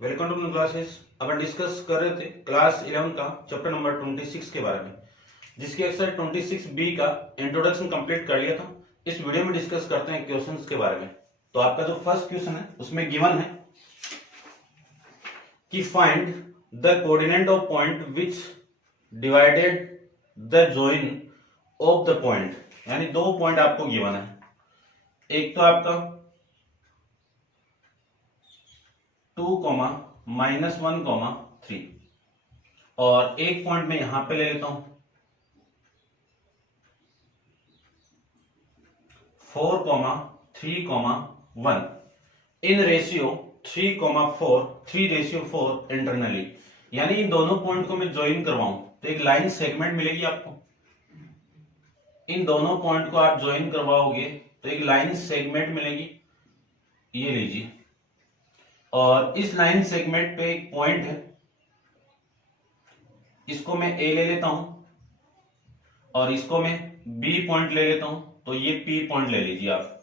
Welcome to classes. अपन discuss कर रहे थे क्लास 11 का चैप्टर नंबर 26 के बारे में, जिसके एक्सरसाइज 26B का इंट्रोडक्शन कंप्लीट कर लिया था। इस वीडियो में डिस्कस करते हैं क्वेश्चंस के बारे में। तो आपका जो फर्स्ट क्वेश्चन है उसमें गिवन है कि find the coordinate of point which divided the join of the point, यानी दो पॉइंट आपको गिवन है। एक तो आपका 2, -1, 3 और एक पॉइंट में यहां पे ले लेता हूं 4, 3, 1 इन रेशियो 3, 4 3:4 इंटरनली, यानी इन दोनों पॉइंट को मैं ज्वाइन करवाऊं तो एक लाइन सेगमेंट मिलेगी आपको। इन दोनों पॉइंट को आप ज्वाइन करवाओगे तो एक लाइन सेगमेंट मिलेगी, ये लीजिए। और इस लाइन सेगमेंट पे एक पॉइंट है, इसको मैं ए ले लेता हूं और इसको मैं बी पॉइंट ले लेता हूं, तो ये पी पॉइंट ले लीजिए आप।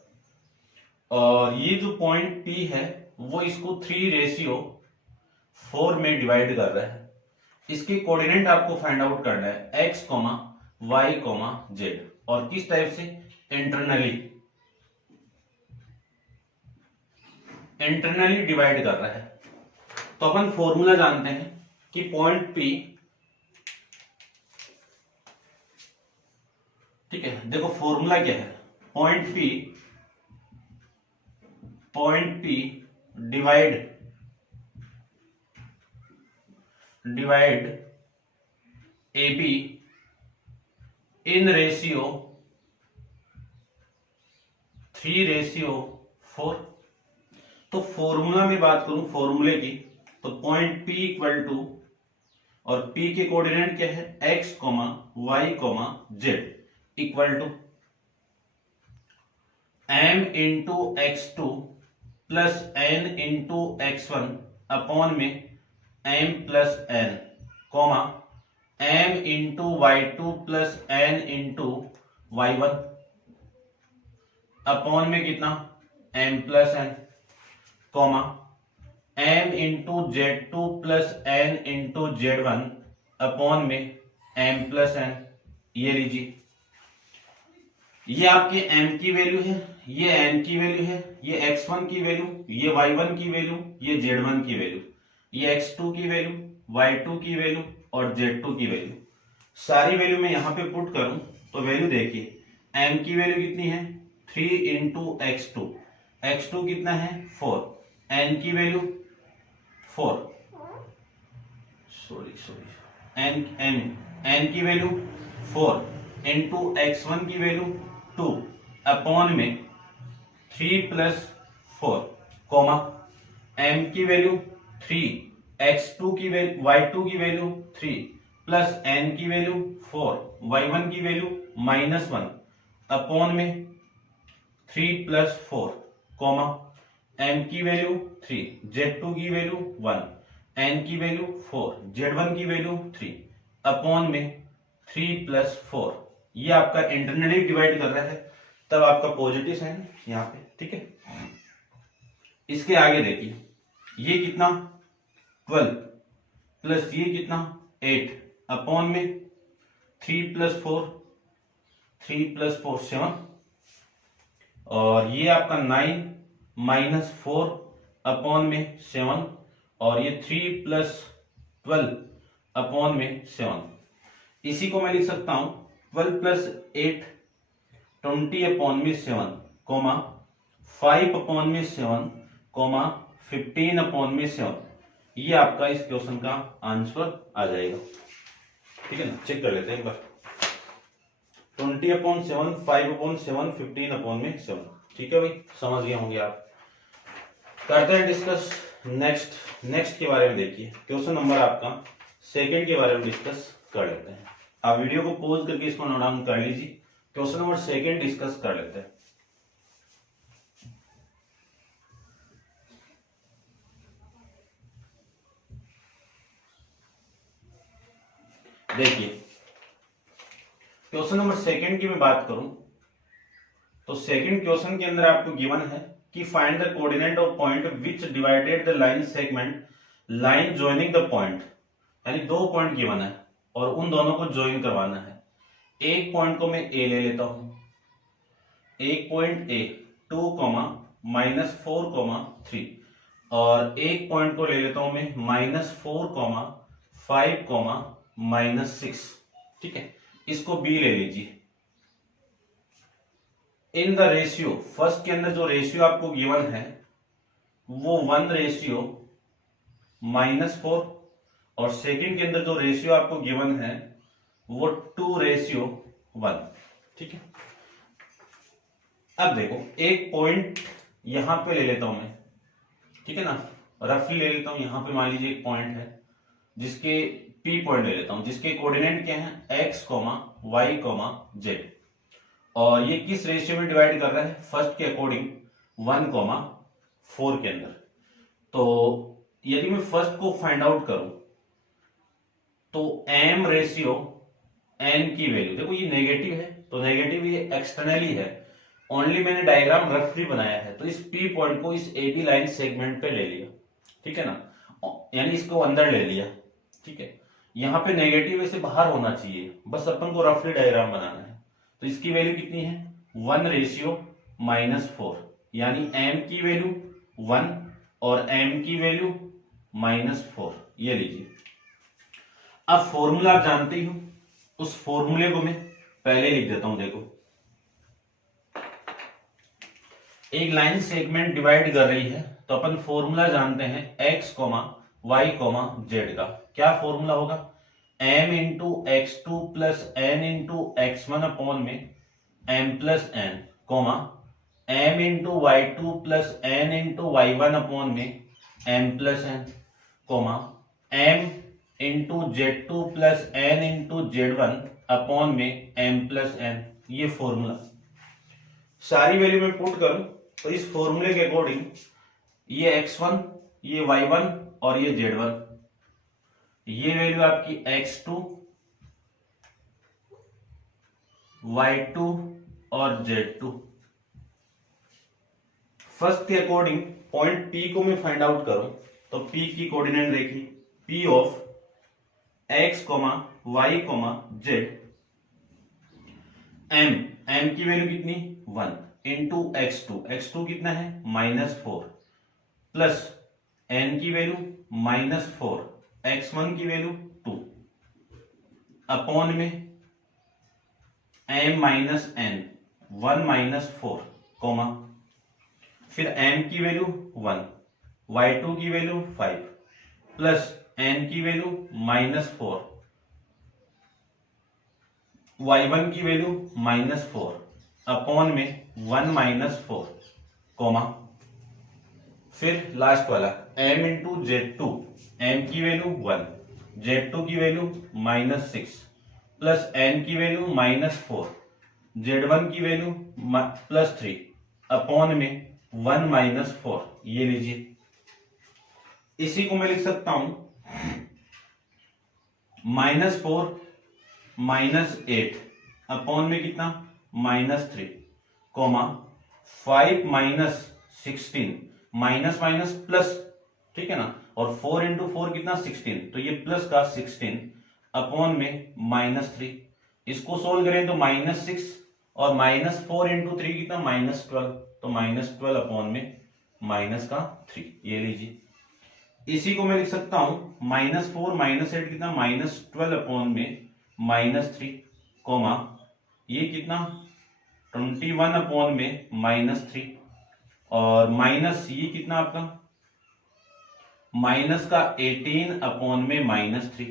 और ये जो पॉइंट पी है वो इसको 3:4 में डिवाइड कर रहा है। इसके कोऑर्डिनेट आपको फाइंड आउट करना है x, y, z, और किस टाइप से, इंटरनली डिवाइड कर रहा है। तो अपन फॉर्मूला जानते हैं कि पॉइंट P, ठीक है, देखो फॉर्मूला क्या है, point P divide AB in ratio 3:4। तो फॉर्मूला में बात करूं फॉर्मूले की, तो पॉइंट P इक्वल टू, और P के कोऑर्डिनेट क्या है, x, y, z equal to m into x2 plus n into x1 upon में m plus n, comma m into y2 plus n into y1 upon में कितना, m plus n, comma m into z2 plus n into z1 upon में m plus n। ये लीजिए, ये आपके m की value है, ये n की वैल्यू है, ये x1 की वैल्यू, ये y1 की वैल्यू, ये z1 की वैल्यू, ये x2 की वैल्यू, y2 की वैल्यू और z2 की वैल्यू। सारी वैल्यू मैं यहां पे पुट करूं तो वैल्यू देखिए, m की वैल्यू कितनी है 3 इंटू x2, x2 कितना है 4, n की वैल्यू 4, n की वैल्यू 4 इंटू x1 की वैल्यू 2 अपॉन में 3 प्लस 4, कॉमा m की वैल्यू 3, x2 की वैल्यू, y2 की वैल्यू 3 प्लस n की वैल्यू 4, y1 की वैल्यू -1 अपॉन में 3 प्लस 4, कॉमा m की वैल्यू 3, z2 की वैल्यू 1, n की वैल्यू 4, z1 की वैल्यू 3 अपॉन में 3 प्लस 4। ये आपका इंटरनली डिवाइड कर रहा है, तब आपका पॉजिटिव साइन यहाँ पे, ठीक है। इसके आगे देखिए, ये कितना 12 प्लस ये कितना 8 अपॉन में 3 प्लस 4 7, और ये आपका 9 -4 अपॉन में 7, और ये 3 प्लस 12 अपॉन में 7। इसी को मैं लिख सकता हूं 12 प्लस 8 20 अपॉन में 7, कॉमा 5 अपॉन में 7, कॉमा 15 अपॉन में 7। ये आपका इस क्वेश्चन का आंसर आ जाएगा, ठीक है ना। चेक कर लेते हैं एक बार, 20/7, 5/7, 15/7, ठीक है भाई, समझ गए होंगे आप। करते हैं डिस्कस नेक्स्ट के बारे में। देखिए क्वेश्चन नंबर आपका सेकंड के बारे में डिस्कस कर लेते हैं। आप वीडियो को पॉज करके इसको नोट डाउन कर लीजिए। क्वेश्चन नंबर सेकंड डिस्कस कर लेते हैं। देखिए क्वेश्चन नंबर सेकंड की मैं बात करूं तो सेकंड क्वेश्चन के अंदर आपको गिवन है कि find the coordinate of point which divided the line segment line joining the point, यानी दो पॉइंट गिवन है और उन दोनों को ज्वाइन करवाना है। एक पॉइंट को मैं ए ले लेता हूं, एक पॉइंट ए 2, -4, 3, और एक पॉइंट को ले लेता हूं मैं -4, 5, -6। ठीक है, इसको बी ले लीजिए। इन द रेशियो, फर्स्ट के अंदर जो रेशियो आपको गिवन है वो 1:-4, और सेकंड के अंदर जो रेशियो आपको गिवन है वो 2:1। ठीक है, अब देखो एक पॉइंट यहां पे ले लेता हूं मैं, ठीक है ना, रफली ले लेता हूं। यहां पे मान लीजिए एक पॉइंट है जिसके पी पॉइंट ले लेता हूं, जिसके कोऑर्डिनेट क्या है x, y, z, और ये किस रेशियो में डिवाइड कर रहा है, फर्स्ट के अकॉर्डिंग 1,4 के अंदर। तो यदि मैं फर्स्ट को फाइंड आउट करूं तो m रेशियो n की वैल्यू, देखो ये नेगेटिव है तो नेगेटिव ये एक्सटर्नली है, ओनली मैंने डायग्राम रफली बनाया है, तो इस p पॉइंट को इस AB लाइन सेगमेंट पे ले लिया, ठीक है ना, यानी इसको अंदर ले लिया। ठीक है, यहाँ पे नेगेटिव ऐसे बाहर होना चाहिए, बस अपन को रफली डायग्राम बनाना है। तो इसकी वैल्यू कितनी है 1:-4, यानी m की वैल्यू 1 और m की वैल्यू -4, ये लीजिए। अब फॉर्मूला आप जानते ही हो, उस फॉर्मूले को मैं पहले लिख देता हूं। देखो एक लाइन सेगमेंट डिवाइड कर रही है तो अपन फॉर्मूला जानते हैं x, y, z का। क्या फॉर्मूला होगा, m into x2 plus n into x1 upon में m plus n, m into y2 plus n into y1 upon में m plus n, m into z2 plus n into z1 upon में m plus n। ये formula सारी value में put करूं तो इस फॉर्मूले के अकॉर्डिंग ये x1, ये y1 और ये z1, ये वैल्यू आपकी x2, y2 और z2। फर्स्ट के अकॉर्डिंग पॉइंट P को मैं फाइंड आउट करूं तो P की कोऑर्डिनेट देखिए, P of x, y, z, m की वैल्यू कितनी 1 इंटू x2 कितना है -4, प्लस n की वैल्यू -4, x1 की वैल्यू 2, अपॉन में m माइनस n 1 -4, फिर m की वैल्यू 1, y2 की वैल्यू 5, प्लस n की वैल्यू -4, y1 की वैल्यू -4, अपॉन में 1 -4, फिर लास्ट वाला m इंटू z2, m की वैल्यू 1, z2 की वैल्यू -6, प्लस n की वैल्यू -4, z1 की वैल्यू +3, अपॉन में 1 -4, ये लीजिए। इसी को मैं लिख सकता हूं -4 -8 अपॉन में कितना -3, 5 -16, माइनस माइनस प्लस, ठीक है ना, और 4 इंटू 4 कितना 16, तो ये प्लस का 16 अपॉन में -3। इसको सोल्व करें तो -6 और -4 इंटू 3 कितना -12, तो -12 अपॉन में -3, ये लीजिए। इसी को मैं लिख सकता हूं -4 -8 कितना -12 अपॉन में -3, ये कितना 21 अपॉन में -3, और माइनस ये कितना आपका माइनस का 18 अपॉन में -3।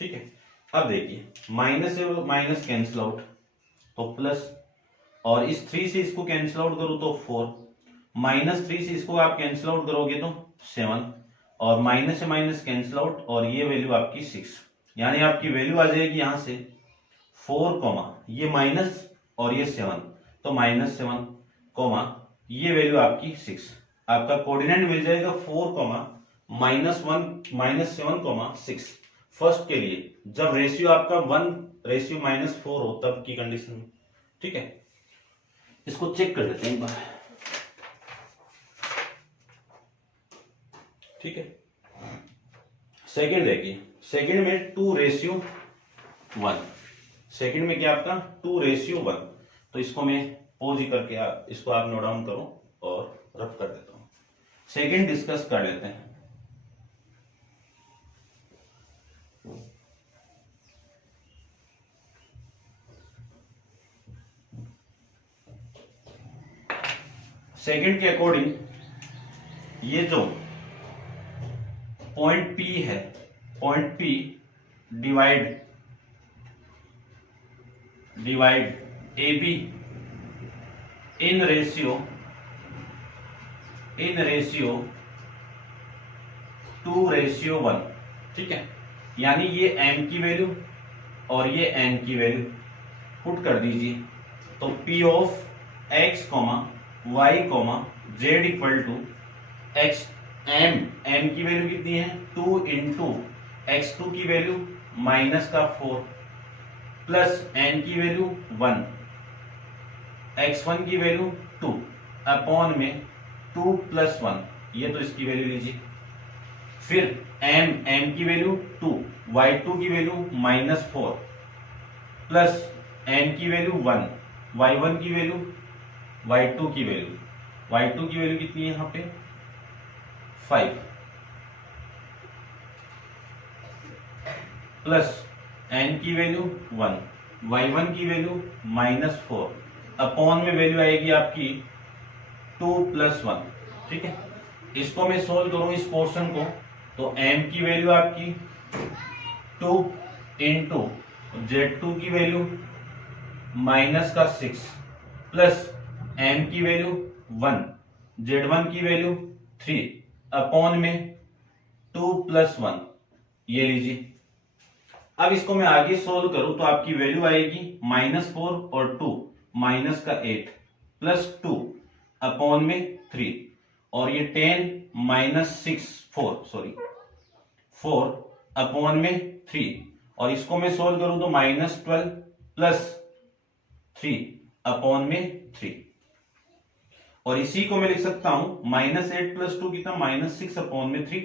ठीक है, अब देखिए माइनस से माइनस कैंसिल आउट तो प्लस, और इस 3 से इसको कैंसिल आउट करो तो 4, -3 से इसको आप कैंसिल आउट करोगे तो 7, और माइनस से माइनस कैंसिल आउट, और ये वैल्यू आपकी 6, यानी आपकी वैल्यू आ जाएगी यहां से 4, ये माइनस और ये 7, तो -7, ये वैल्यू आपकी 6। आपका कोऑर्डिनेट मिल जाएगा 4, -7, 6 फर्स्ट के लिए, जब रेशियो आपका 1:-4 हो तब की कंडीशन में। ठीक है, इसको चेक कर लेते हैं एक बार। ठीक है, सेकंड देखिए, सेकंड में 2:1, सेकंड में क्या आपका 2:1। तो इसको मैं पॉज ही करके इसको आप नोट डाउन करो और रफ कर देता हूं। सेकंड डिस्कस कर लेते हैं। सेकंड के अकॉर्डिंग ये जो पॉइंट P है, point P divide AB in ratio 2:1, ठीक है। यानी ये m की वैल्यू और ये n की वैल्यू पुट कर दीजिए। तो P of x, y, z equal to x m की वैल्यू कितनी है 2 इंटू x2 की वैल्यू -4 प्लस n की वैल्यू 1, x1 की वैल्यू 2 अपॉन में 2 + 1, ये तो इसकी वैल्यू लीजिए। फिर m की वैल्यू 2, y2 की वैल्यू -4 प्लस n की वैल्यू 1, y1 की वैल्यू, y2 की वैल्यू कितनी है यहाँ पे 5 प्लस n की वैल्यू 1, y1 की वैल्यू -4 अपॉन में वैल्यू आएगी आपकी 2 + 1, ठीक है। इसको मैं सोल्व करूं इस पोर्शन को, तो m की वैल्यू आपकी 2 इंटू z2 की वैल्यू -6 प्लस m की वैल्यू 1, z1 की वैल्यू 3 अपॉन में 2 + 1, ये लीजिए। अब इसको मैं आगे सोल्व करूं तो आपकी वैल्यू आएगी -4 और 2 -8 प्लस 2 अपॉन में 3 और ये 10 4 अपॉन में 3 और इसको मैं सोल्व करूं तो -12 प्लस 3 अपॉन में 3 और इसी को मैं लिख सकता हूं -8 + 2 कितना -6 अपॉन में 3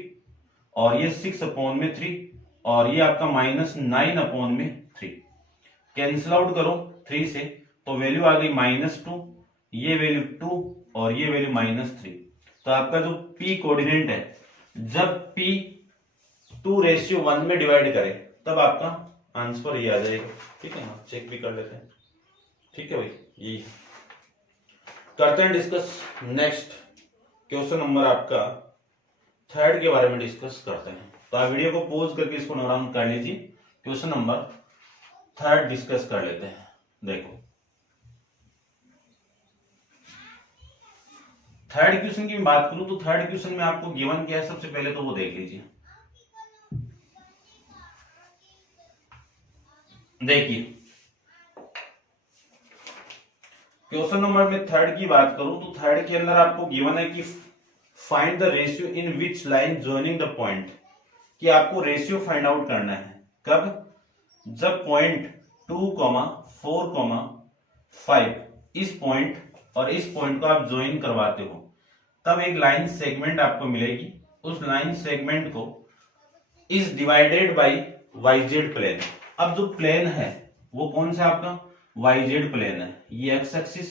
और ये 6 अपॉन में 3 और ये आपका -9 अपॉन में 3। कैंसिल आउट करो 3 से तो वैल्यू आ गई -2, ये वैल्यू 2 और ये वैल्यू -3। तो आपका जो P कोऑर्डिनेट है, जब P 2:1 में डिवाइड करे तब आपका आंसर ये आ जाएगा, ठीक है। चेक भी कर लेते हैं, ठीक है भाई। यही करते हैं डिस्कस। नेक्स्ट क्वेश्चन नंबर आपका 3 के बारे में डिस्कस करते हैं। तो आप वीडियो को पॉज करके इसको नोट डाउन कर लीजिए। क्वेश्चन नंबर 3 डिस्कस कर लेते हैं। देखो, थर्ड क्वेश्चन की बात करूं तो थर्ड क्वेश्चन में आपको गिवन क्या है, सबसे पहले तो वो देख लीजिए। देखिए, क्वेश्चन नंबर में थर्ड की बात करूं तो थर्ड के अंदर आपको गिवन है कि find the ratio in which line joining the point, कि आपको रेशियो फाइंड आउट करना है कब, जब पॉइंट 2, 4, 5 इस पॉइंट और इस पॉइंट को आप ज्वाइन करवाते हो, तब एक लाइन सेगमेंट आपको मिलेगी। उस लाइन सेगमेंट को is divided by YZ plane. अब जो प्लेन है वो कौन सा आपका YZ प्लेन है, ये x एक्सिस,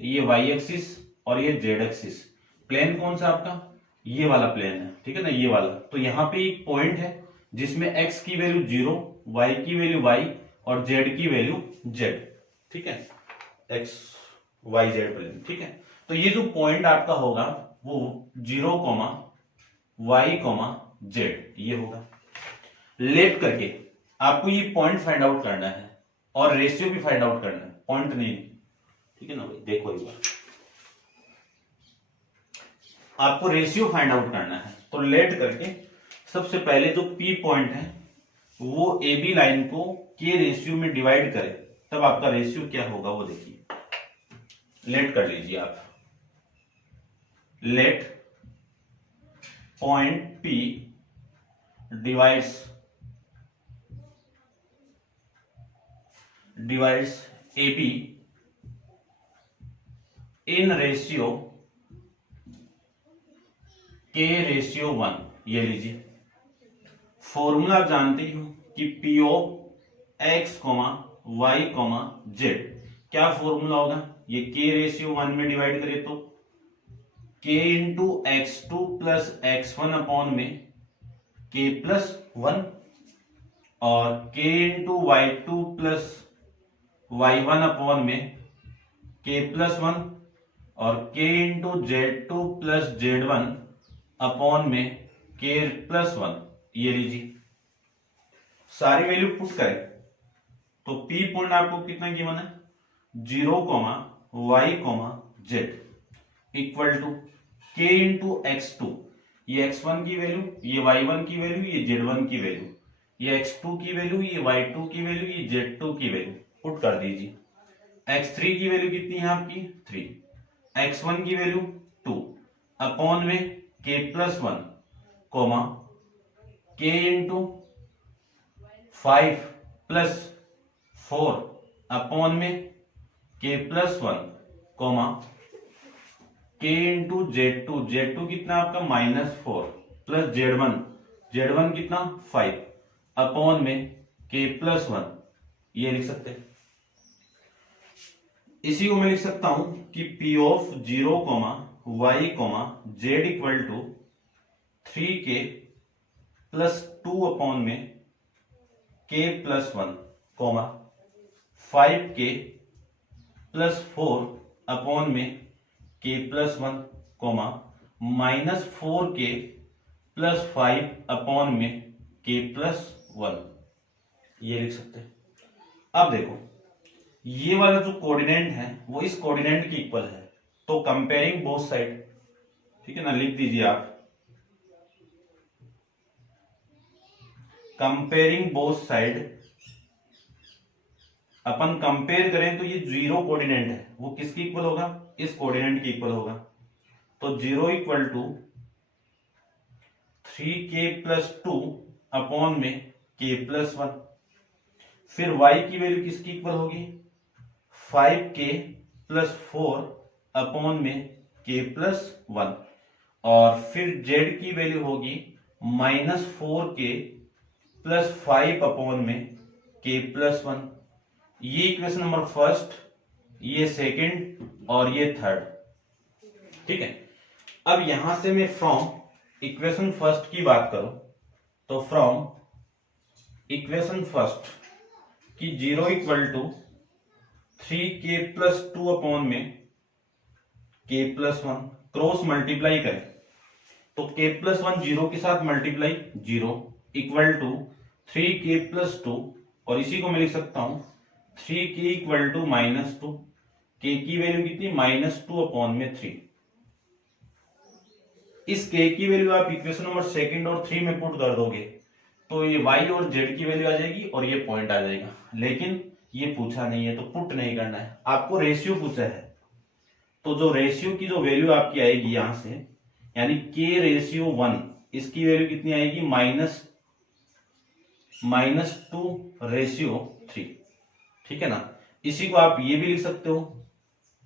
ये y एक्सिस और ये z एक्सिस। प्लेन कौन सा आपका, ये वाला प्लेन है, ठीक है ना, ये वाला। तो यहाँ पे एक पॉइंट है जिसमें x की वैल्यू 0, y की वैल्यू y और z की वैल्यू z, ठीक है, x y z प्लेन, ठीक है। तो ये जो पॉइंट आपका होगा वो 0, y, z ये होगा। लेट करके आपको ये पॉइंट फाइंड आउट करना है और रेशियो भी फाइंड आउट करना है, पॉइंट नहीं, ठीक है ना भाई। देखो एक बार, आपको रेशियो फाइंड आउट करना है। तो लेट करके सबसे पहले जो P पॉइंट है वो AB लाइन को K रेशियो में डिवाइड करे, तब आपका रेशियो क्या होगा वो देखिए। लेट कर लीजिए आप, let point P divides AB in ratio K/1, ये लीजिए। फॉर्मूला आप जानते ही हो कि P of X comma Y comma Z, क्या फॉर्मूला होगा, ये के रेशियो 1 में डिवाइड करें तो k into X two plus X one upon में k प्लस 1 और k into Y two plus Y one upon में k प्लस 1 और k into Z two plus Z one upon में k प्लस 1। ये लीजिए सारी वैल्यू पुट करें तो p पॉइंट आपको कितना गिवन है 0, y, z equal to k into X two, ये x1 की वैल्यू, ये y1 की वैल्यू, ये z1 की वैल्यू, ये x2 की वैल्यू, ये y2 की वैल्यू, ये z2 की वैल्यू पुट कर दीजिए। x3 की वैल्यू कितनी है आपकी 3, x1 की वैल्यू 2 अपॉन में k plus 1 comma k into 5 plus 4 upon में k plus 1 comma k into z2 कितना आपका -4 प्लस z1 कितना 5 अपॉन में k प्लस 1। ये लिख सकते हैं। इसी को मैं लिख सकता हूं कि p of 0, y, z equal to 3k plus 2 upon में k plus 1 comma 5k plus 4 upon में k plus 1 comma -4k plus 5 upon में k प्लस 1। ये लिख सकते हैं। अब देखो ये वाला जो कोऑर्डिनेट है वो इस कोऑर्डिनेट के इक्वल है, तो कंपेयरिंग बोथ साइड, ठीक है ना, लिख दीजिए आप कंपेयरिंग बोथ साइड। अपन कंपेयर करें तो ये 0 कोऑर्डिनेट है वो किसके इक्वल होगा, इस कोऑर्डिनेट के इक्वल होगा। तो 0 equal to 3k plus 2 upon में k प्लस 1। फिर y की वैल्यू किसकी इक्वल होगी 5k प्लस 4 अपॉन में k प्लस 1 और फिर z की वैल्यू होगी -4k प्लस 5 अपॉन में k प्लस 1। ये इक्वेशन नंबर फर्स्ट, ये सेकंड और ये थर्ड, ठीक है। अब यहां से मैं फ्रॉम इक्वेशन फर्स्ट की बात करूं तो फ्रॉम इक्वेशन फर्स्ट की 0 equal to 3k plus 2 upon में k प्लस 1 क्रॉस मल्टीप्लाई करें तो k प्लस 1 0 के साथ multiply 0 equal to 3k plus 2 और इसी को मैं लिख सकता हूं 3k इक्वल टू -2, k की वैल्यू कितनी -2 अपॉन में 3। इस k की वैल्यू आप इक्वेशन नंबर सेकंड और 3 में पुट कर दोगे तो ये y और z की वैल्यू आ जाएगी और ये पॉइंट आ जाएगा। लेकिन ये पूछा नहीं है तो पुट नहीं करना है, आपको रेशियो पूछा है। तो जो रेशियो की जो वैल्यू आपकी आएगी यहां से यानी k रेशियो 1, इसकी वैल्यू कितनी आएगी -2 रेशियो 3, ठीक है ना। इसी को आप ये भी लिख सकते हो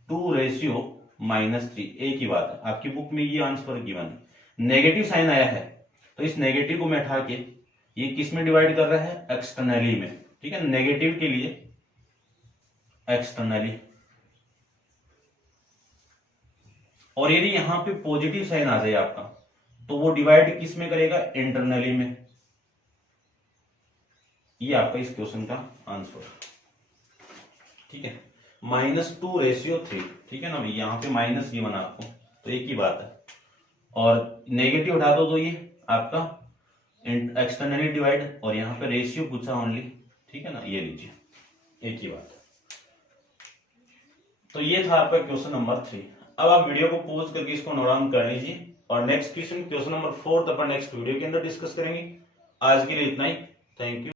2 रेशियो -3, एक ही बात है। आपकी बुक में ये आंसर गिवन है। नेगेटिव साइन आया है तो इस नेगेटिव को मैं हटा के ये किस में डिवाइड कर रहा है एक्सटर्नली में, ठीक है। नेगेटिव के लिए एक्सटर्नली, और यदि यहां पे पॉजिटिव साइन आ जाए आपका तो वो डिवाइड किस में करेगा इंटरनली में। ये आपका इस क्वेश्चन का आंसर, ठीक है। -2 रेशियो 3, ठीक है ना। यहाँ पे माइनस गिवन आपको तो एक ही बात है, और नेगेटिव उठा दो तो ये आपका एक्सटर्नली डिवाइड, और यहाँ पे रेशियो पूछा ओनली, ठीक है ना। ये लीजिए एक ही बात है। तो ये था आपका क्वेश्चन नंबर 3। अब आप वीडियो को पॉज करके इसको नोट डाउन कर लीजिए और नेक्स्ट क्वेश्चन नंबर 4 अपन नेक्स्ट वीडियो के अंदर डिस्कस करेंगे। आज के लिए इतना ही, थैंक यू।